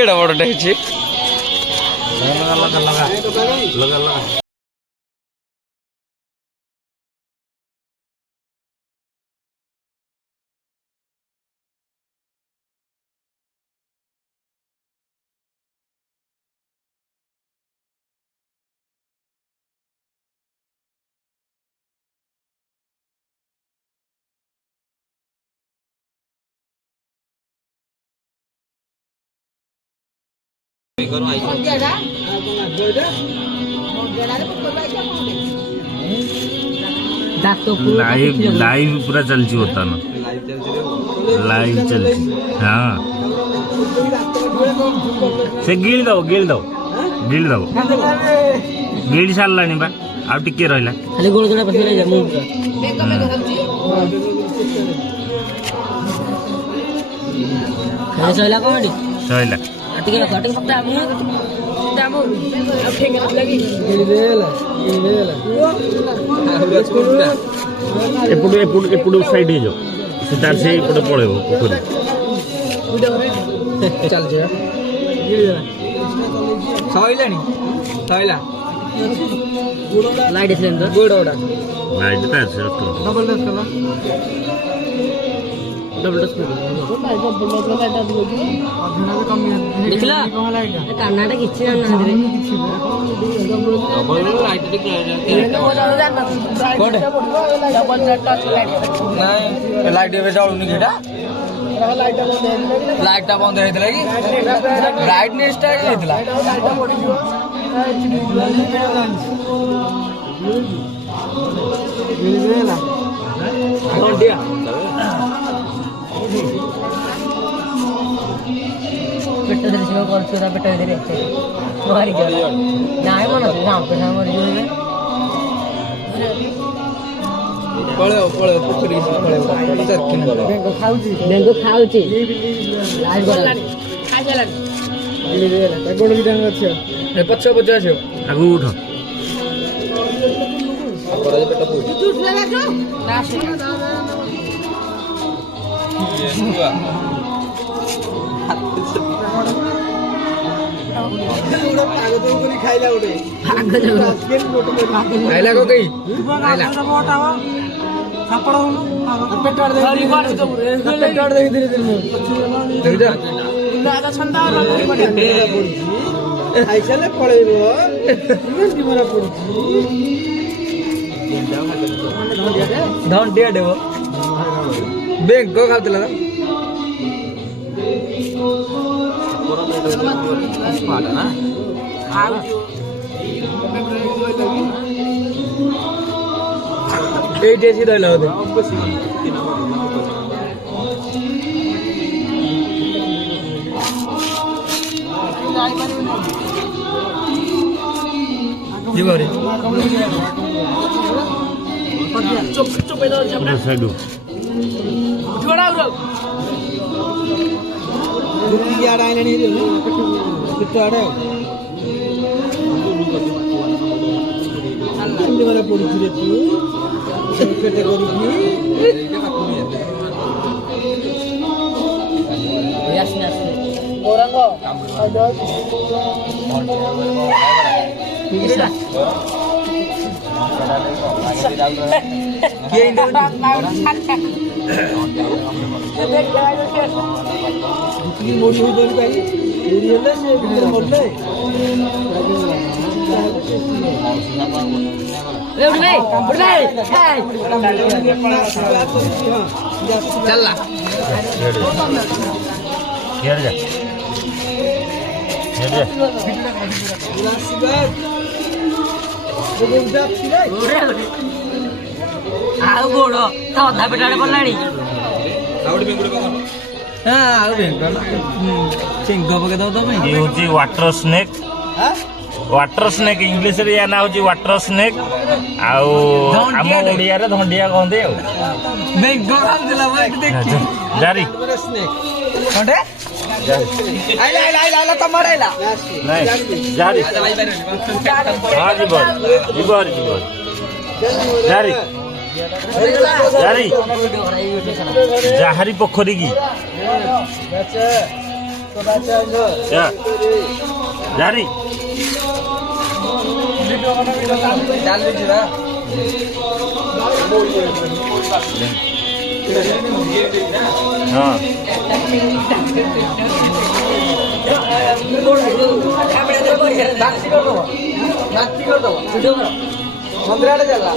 केड़ा बड़टा है live live पूरा चलची होता ना लाइव चलची हाँ से गिल दो गिल सारा बा आ टिके रहा खाली गोड़ जोड़ा पछले जा मुंह खाली सैला कॉमेडी सैला टिके फक्त आमु एपटू साइड हो तार से पड़ेब पोखरी चल सैला लाइट सिलेंडर गोड़ा लाइट डबल डस्ट देखला कानाटा किछि ना रे लाइट एबे जळुनी केटा लाइट बंद हेतला कि ब्राइटनेस टा हेतला पेट दर्शन करछोरा पेट इधर है मारी गया नाय मन गांव पे मर जोले पळे पोखरी पळे बेंगो खाउची लाज गला खाइ चला गोड़ भी डांग अछि ए पछ अछि आगु उठ उठला लागो राश खाइला को कई खाइला थप्पड़ पेटाड़ दे पेटाड़ दे धीरे धीरे देख जा लागा छंदा खाइ चले पळेबो इमेंटी मरा पड़छि धंडिया देबो बैंक को खातला पाटा ना ए जैसी रहला होते जी बारे चुप चुप इधर जा साइड छोड़ा उरो यार आइले नि कितना आड़े अंदर वाला पड़ी रे तू पेटे करी यासना ओरंगो अदो किसा ये इंदर की मोड़ी हो गई भाई एरियल से भीतर मोड़ले रे उठ भाई चल ला हेर जा आउ गोड़ तो अधा पेटाड़े पड़लाणी ये वाटर स्नेक इंग्लिश रे या ना होची वाटर स्नेक आउ हम ओडिया रे धंडिया कहंदे आ बेंगो खाल दिला देखि जारी कोंडे आइला तमर आइला नहीं जारी हां जी बोल जारी जारी जाहारी पोखरी की ଜାରି ହଁ ମନ୍ଦିର ଆଡେ ଚାଲିଲା।